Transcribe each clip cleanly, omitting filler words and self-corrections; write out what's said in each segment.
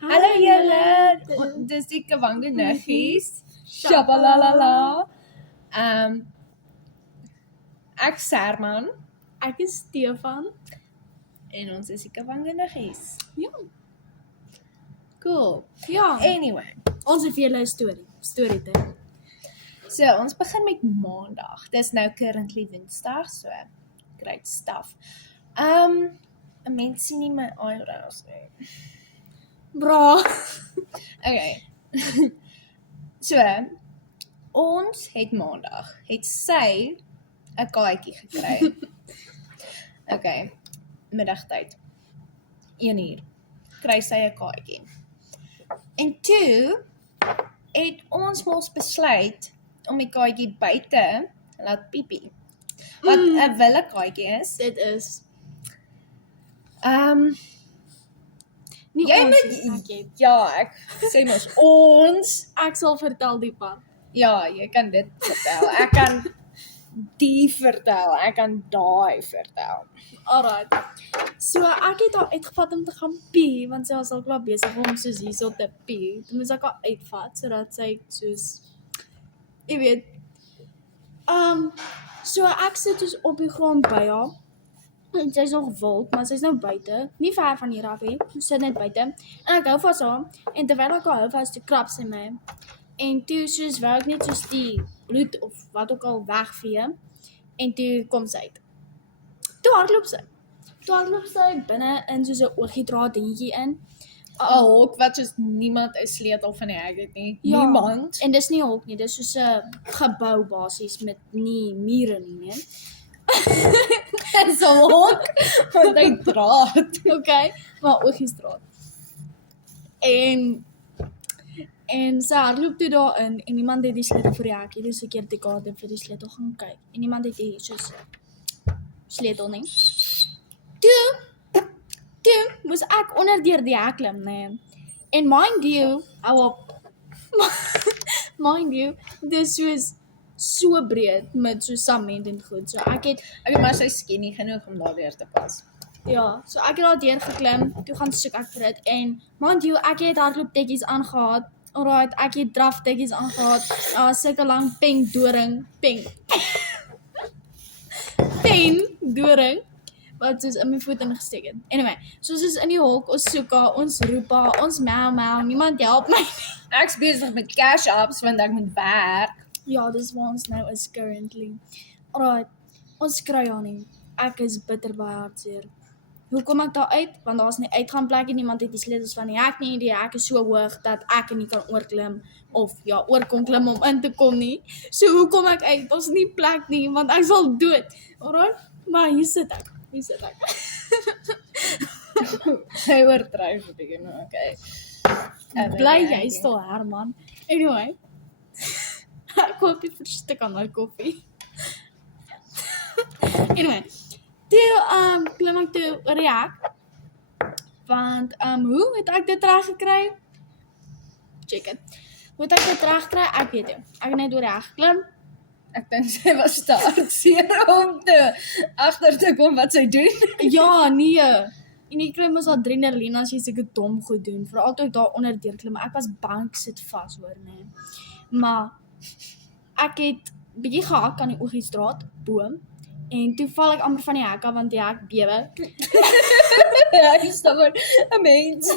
Hallo julle, dis die Kavango Nuggies. Shabalalala. Ek Serman Ek is Stefan. en ons is die Kavango Nuggies. Ja. Cool. Ja. Anyway, Ons het vir julle 'n storie te. so ons begin met maandag. Dis nou currently Woensdag, so great stuff. 'n mens sien nie my eyebrows nie. Bra. Okay. So, ons het maandag, het sy 'n kaartjie gekry. Okay, middagtyd. 1:00 kry sy 'n kaartjie. En toe het ons mos besluit om die kaartjie buite laat piepie. Wat 'n wille kaartjie is. Dit is Jy nie ons moet nie, ek het. ja, ek sê mos ons. Ek sal vertel die pad. Ja, jy kan dit vertel. Ek kan die vertel. Ek kan daai vertel. Alright. So ek het haar uitgevat om te gaan pee, want sy was al klaar besig om soos hierso te pee. Toe moes ek haar uitvat sodat sy soos jy weet. So ek sit dus op die grond by haar. En sy is nog wild, maar sy is nou buite. Nie ver van hier af nie. Sy sit net buite. En ek hou vas haar en terwyl ek haar hou vas, toe krap sy my. En toe soos wou ek net soos die bloed of wat ook al wegvee. En toe kom sy uit. Toe hardloop sy binne in soos 'n oogiedraad dingetjie in. 'n Hok wat soos niemand 'n sleutel van die hek het nie. Ja. Niemand. En dis nie 'n hok nie, dis soos 'n gebou basies met nie mure nie, né? Dis 'n hok want hy draad. Okay, maar oogiedraad. En sy hardloop toe daarin en iemand het die sleutel vir die hekkie, dus ek het die kaart vir die sleutel gaan kyk. En iemand het die soos sleutel nie. Toe moes ek onder deur die hek klim, né? En mind you, hou op. Mind you, dis soos so breed met so sement en goed. So ek het Okay, maar sy skinny genoeg om daardeur te pas. ja, so ek het daar deur geklim, toe gaan soek ek vir dit en mind you, ek het hardlooptekkies aangehad. Alright, ek het draftekkies aangehad. Sulke lang pink doring wat soos in my voet ingesteek het. Anyway, soos is in die hok, ons soek haar, ons roep haar, ons mau, niemand help my. Ek's besig met cash apps want ek moet werk. Ja, dis waar ons nou is currently. Alright, ons kry haar nie. Ek is bitter baie hartseer. Hoe kom ek daar uit? Want daar's nie uitgaanplekke, niemand het die sleutels van die hek nie. Die hek is so hoog dat ek nie kan oorklim of ja, oor kon klim om in te kom nie. So hoe kom ek uit? Daar's nie plek nie, want ek sal dood. Alright? Maar hier sit ek. Sy oordryf 'n bietjie nou, okay. Bly jy stil, Herman. Anyway. Ek koop die verstik aan my koffie. Anyway. Toe klim ek toe oor die hek. Want hoe het ek dit reg gekry? Check it. Hoe het ek dit reg gekry? Ek weet nie. Ek het net oor die hek geklim. Ek dink sy was te hartseer om te agter te kom wat sy doen. Ja, nee. En jy kry mos adrenaline as jy seker dom goed doen. Veral toe ek daar onder deur klim. Ek was bang ek sit vas hoor, nee. Maar ek het bietjie gehak aan die oogiestraat boom. En toe val ek amper van die hek af want die hek bewe. Hy staan maar 'n mens.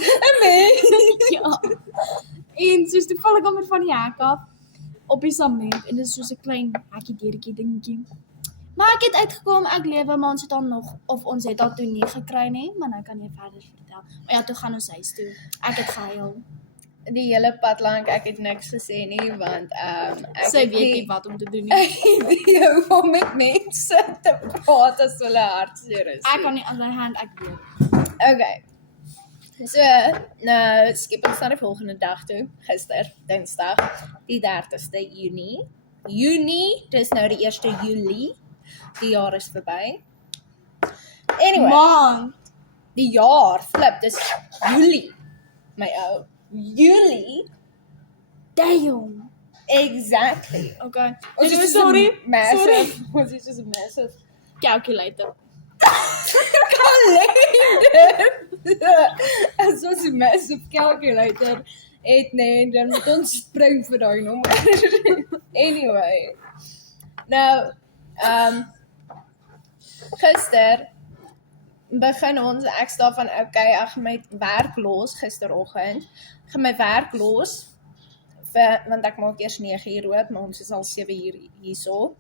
Ja. En soos toe val ek amper van die hek af op die sement en dit is soos 'n klein hekkie deurtjie dingetjie. Maar ek het uitgekom, ek lewe, maar ons het hom nog of ons het dat toe nie gekry nie, maar nou kan jy verder vertel. Maar ja, toe gaan ons huis toe. Ek het gehuil. Die hele pad lank ek het niks gesê nie want ek Sy het weet nie wat om te doen nie. Ek weet hoe om met mense te praat as hulle hartseer is. Ek kan nie aan my hand ek weet. Okay. So, nou skip ons na die volgende dag toe, gister, Dinsdag, die 30ste Junie, dis nou die 1ste Julie, die jaar is verby. Anyway, Man, die jaar, flip, dis Julie, my ou, Julie, damn. exactly. Okay. Ons Anyway, is sorry. massive, ons is just a massive Calculator. kalender. As ons 'n massive calculator het nee, dan moet ons spring vir daai nommer. Anyway. Nou, gister begin ons, ek staan van okay, ek gaan my werk los gisteroggend. Ek gaan my werk los want ek maak eers 9:00 oop, maar ons is al 7:00 hierso.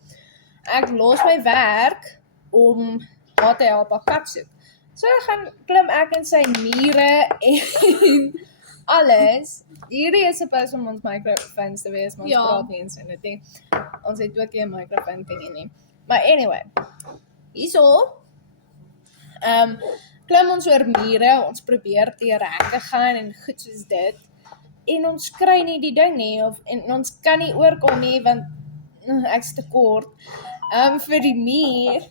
Ek los my werk om haar te help haar kat soek. So gaan klim ek in sy mure en alles. Hierdie is supposed om ons microphones te wees, maar ons praat nie eens in dit nie. Ons het ook nie 'n microphone ding nie. Maar anyway, hierso klim ons oor mure, ons probeer deur hekke gaan en goed soos dit. En ons kry nie die ding nie en ons kan nie oorkom nie want ek's te kort vir die muur.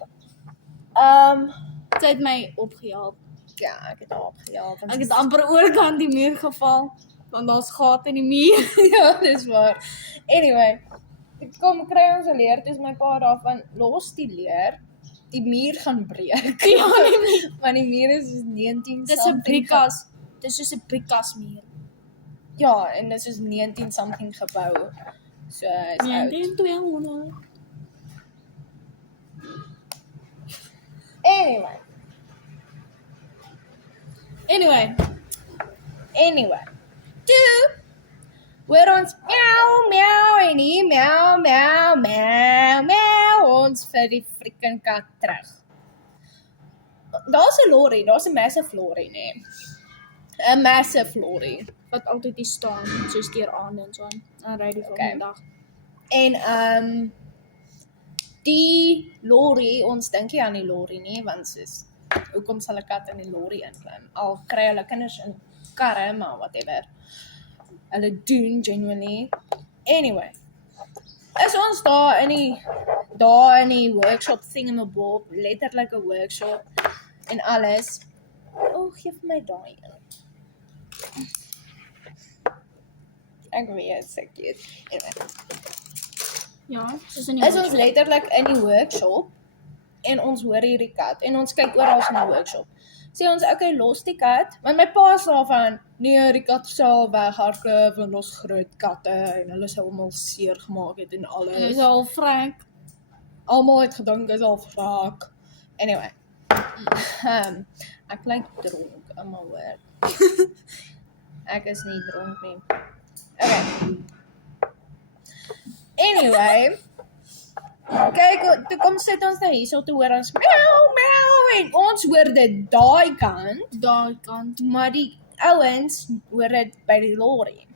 Sy het my opgehelp. Ja, ek het haar opgehelp. Ek het amper oorkant die muur geval, want daar's gate in die muur. Ja, dis waar. Anyway, kom kry ons 'n leer, dis my pa daarvan los die leer. Die muur gaan breek. Ja, Want die muur is 19 dis 'n brikas. Dis soos 'n brikas muur. Ja, en dis is 19 something gebou. So is oud. 200. Anyway. Toe hoor ons meow en hier meow ons vir die freaking kat terug. Daar's 'n lorry, daar's 'n massive lorry, nee. 'n Massive lorry. Wat altyd hier staan, soos deur aan en so aan. Dan ry die volgende dag. En die lorry, ons dink nie aan die lorry nie, want soos hoekom sal 'n kat in die lorry inklim? Al kry hulle kinders in karre, maar whatever. Hulle doen genuinely. Anyway. Is ons daar in die workshop thingamabob, letterlik 'n workshop en alles. Gee vir my daai een. Ek weet, so cute. Anyway. Ja, soos in die Is ons letterlik in die workshop en ons hoor hierdie kat en ons kyk oral in die workshop. Sê ons, okay, los die kat, want my pa is daarvan, nee, die kat sal weghardloop want ons groot katte en hulle sou hom al seer gemaak het en alles. Dis al vrek. Almal het gedink is al wrak. Anyway. Ek klink dronk, almal hoor. Ek is nie dronk nie. Okay. Anyway, kyk, toe kom sit ons nou hierso te hoor ons meow en ons hoor dit daai kant, maar die ouens hoor dit by die lorry.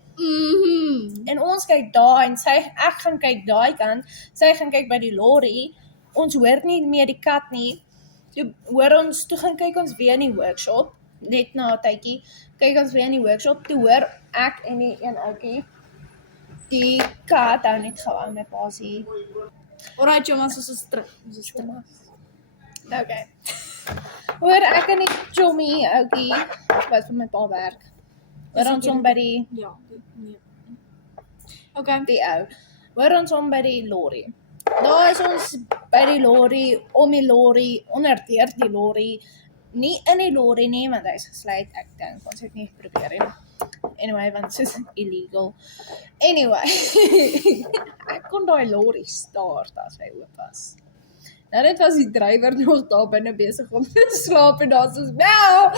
En ons kyk daar en ek gaan kyk daai kant, sy gaan kyk by die lorry. Ons hoor nie meer die kat nie. Toe gaan kyk ons weer in die workshop, net na 'n tydjie, kyk ons weer in die workshop, toe hoor ek en die een ouetjie, die kat hou net gou aan my pasie. Alright, jongens, ons is terug. Okay. Hoor ek en die chommy ouetjie, wat vir my pa werk. Hoor ons hom by die Ja, nee. Okay. die ou. Hoor ons hom by die lorry. Daar is ons by die lorry, om die lorry, onder deur die lorry, nie in die lorry nie, want hy is gesluit, ek dink, ons het nie probeer nie. Anyway, want dit is illegal. Anyway, ek kon daai lorry staar as hy oop was. Nou dit was die drywer nog daar binne besig om te slaap en daar soos meow.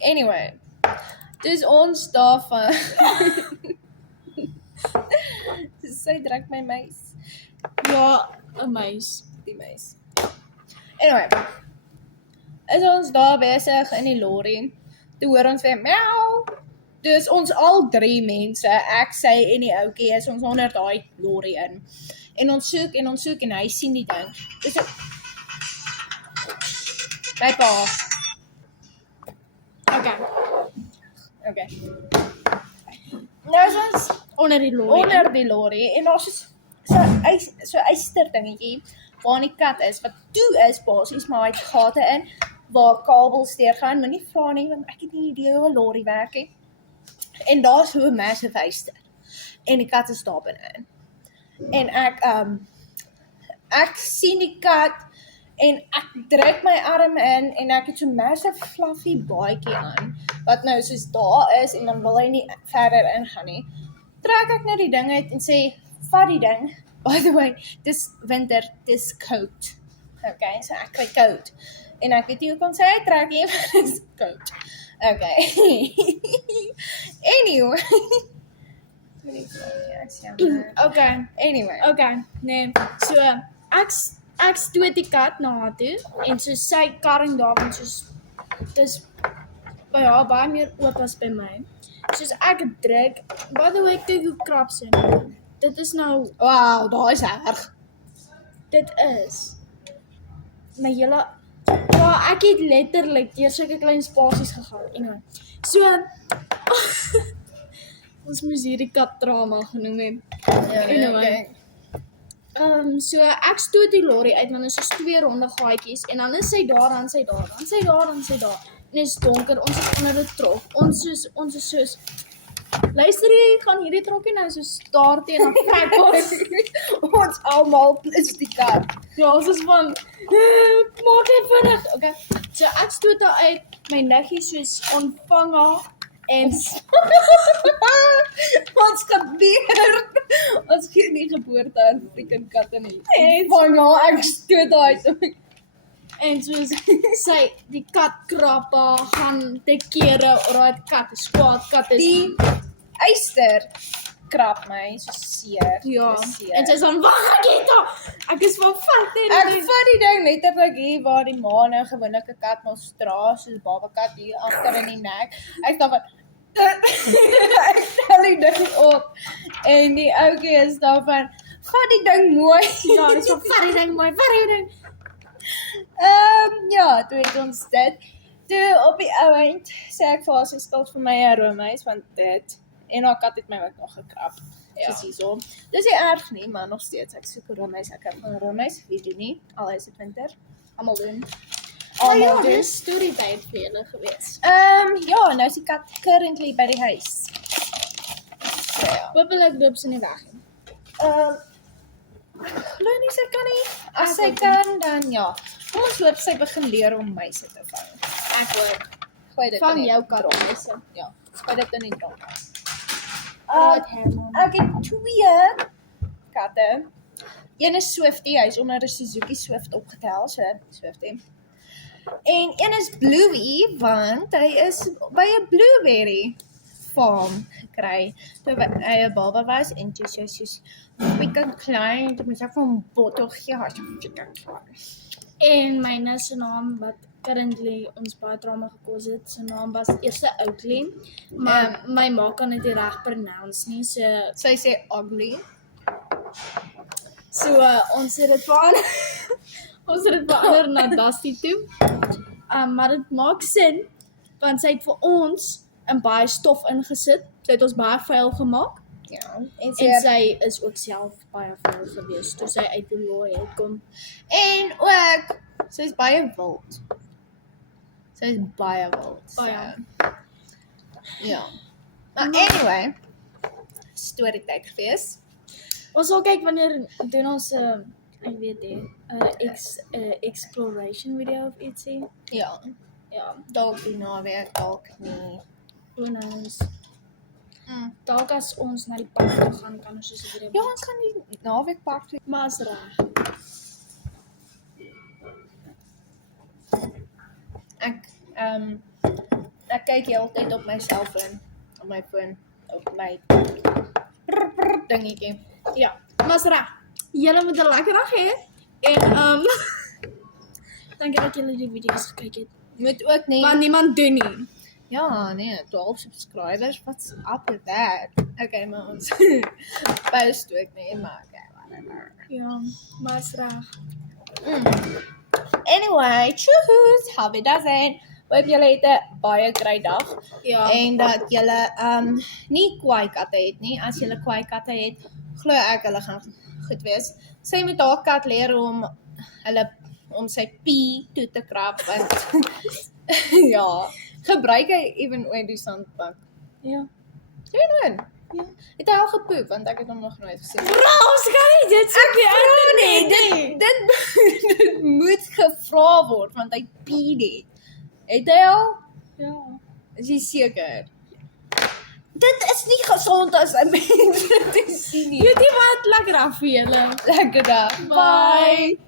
Anyway, dis ons daarvan. Sy druk my muis. Ja, 'n muis. Die muis. Anyway, is ons daar besig in die lorry. Toe hoor ons weer meow. Dus ons al 3 mense, ek, sy en die ouetjie, is ons onder daai lorry in. En ons soek en hy sien die ding. Dis my pa. Okay. Nou is ons Onder die lorry. onder die lorry en daar's so yster dingetjie waar die kat is wat toe is basies, maar hy het gate in waar kabels deurgaan, maar nie vra nie want ek het nie idee hoe 'n lorry werk nie. En daar's so 'n massive yster. En die kat is daar binne. En ek ek sien die kat en ek druk my arm in en ek het so massive fluffy baadjie aan wat nou soos daar is en dan wil hy nie verder ingaan nie. Trek ek nou die ding uit en sê, vat die ding. By the way, dis winter, dis koud. Okay, so ek kry koud. En ek weet nie hoekom sê hy trek nie, maar dis koud. Okay. Anyway. Okay, Anyway. okay, nee. So, ek stoot die kat na haar toe en so sy karring daarvan soos dis by haar baie meer oop as by my. Soos ek druk, by the way, kyk hoe krap sy nou. Dit is nou, Wow, daar is erg. dit is my hele, ja, ek het letterlik deur sulke klein spasies gegaan. Anyway, so, ons moes hierdie kat drama genoem het. Anyway. So ek stoot die lorry uit want dit is so 2 ronde gaatjies en dan is sy daar, dan sy daar, dan sy daar, dan sy daar. En dit is donker, ons is onder 'n trok. Ons is soos luister jy, gaan hierdie trokkie nou so staar teen 'n vrek ons. Ons almal plus die kat. Ja, ons is van maak net vinnig. Okay. So ek stoot haar uit, my niggie soos ontvang haar en Ons gebeur. Ons gee nie geboorte aan freaking katte nie. En- Van nou ek stoot uit. en soos sy die kat krap haar, gaan te kere, alright, kat is kwaad, kat is Die eyster krap my so seer. ja. Dis seer. En sy sê van wag ek het haar. Ek is van vat Ek vat die ding letterlik hier waar die ma nou gewoonlik 'n kat mos dra, soos babakat hier agter in die nek. Ek staan van ek tel die ding op en die ouetjie is daar van vat die ding mooi. Ja, dis van vat die ding mooi, vat die ding. Ja, toe het ons dit. Toe op die ou eind sê ek vir haar sy skuld vir my 'n roomys want dit en haar kat het my ook nog gekrap. Ja. Soos hierso. Dis nie erg nie, maar nog steeds ek soek 'n roomys. Ek het 'n roomys, wie doen nie? Al is dit winter. Almal doen. Ja, Almal doen. dis story tyd vir julle gewees. Ja, nou is die kat currently by die huis. So ja. Hoopelik loop sy nie weg nie. Ek glo nie sy kan nie. As Ek sy ook kan, dan ja. Kom ons hoop sy begin leer om muise te vang. Ek hoor Gooi dit van in die jou dronk. katmisse. Ja, gooi dit in die dronk. Right, Herman. Ek het 2 katte. Een is Swiftie, hy's onder 'n Suzuki Swift opgetel, so Swiftie. En een is Bluey, want hy is by 'n blueberry farm gekry. Toe hy 'n baba was en toe sy soos freaking klein, toe moes ek vir hom bottel gee, hy's freaking klein. En myne se naam wat currently ons baie drama gekos het, se naam was eers Oakley, maar my ma kan dit nie reg pronounce nie, so Sy sê ugly. ons het dit verander. Ons het dit verander na Dusty toe. Maar dit maak sin want sy het vir ons in baie stof ingesit. Sy het ons baie vuil gemaak Ja, en sy is ook self baie vuil gewees toe sy uit die laai uitkom. en ook sy's baie wild. Sy's baie wild. So. Ja. Ja. Maar anyway, story tyd gewees. Ons sal kyk wanneer doen ons ek weet nie, exploration video of ietsie. Ja, Ja, dalk die naweek, dalk nie. who knows. Mm. Dalk as ons na die park toe gaan, kan ons soos 'n video. Ja, ons gaan die naweek park toe. maar is reg. Ek kyk die hele tyd op my selfoon, op my foon, op my dingetjie. Ja, maar is reg. Julle moet 'n lekker dag hê en dankie dat julle die video's gekyk het. Moet ook nie. Maar niemand doen nie. Ja, nee, 12 subscribers, what's up with that? Okay, maar ons post ook nie, maar okay, whatever. Ja, maar is reg. Anyway, tjoehoes, happy dazen. Hoop julle het 'n baie great dag. Ja. En dat julle nie kwaai katte het nie. As julle kwaai katte het, glo ek hulle gaan goed wees. Sy moet haar kat leer om sy pee toe te krap want ja, gebruik hy ewen ooit die sandbak. Ja. Doen. Het hy al gepoep? Want ek het hom nog nooit gesien. Ons kan nie dit so op die Nee, dit moet gevra word, want hy pee nie. Het hy al? Ja. Is jy seker? Dit is nie gesond as 'n mens dit te sien nie. Weet jy wat? Lekker af vir julle. Lekker dag. Bye.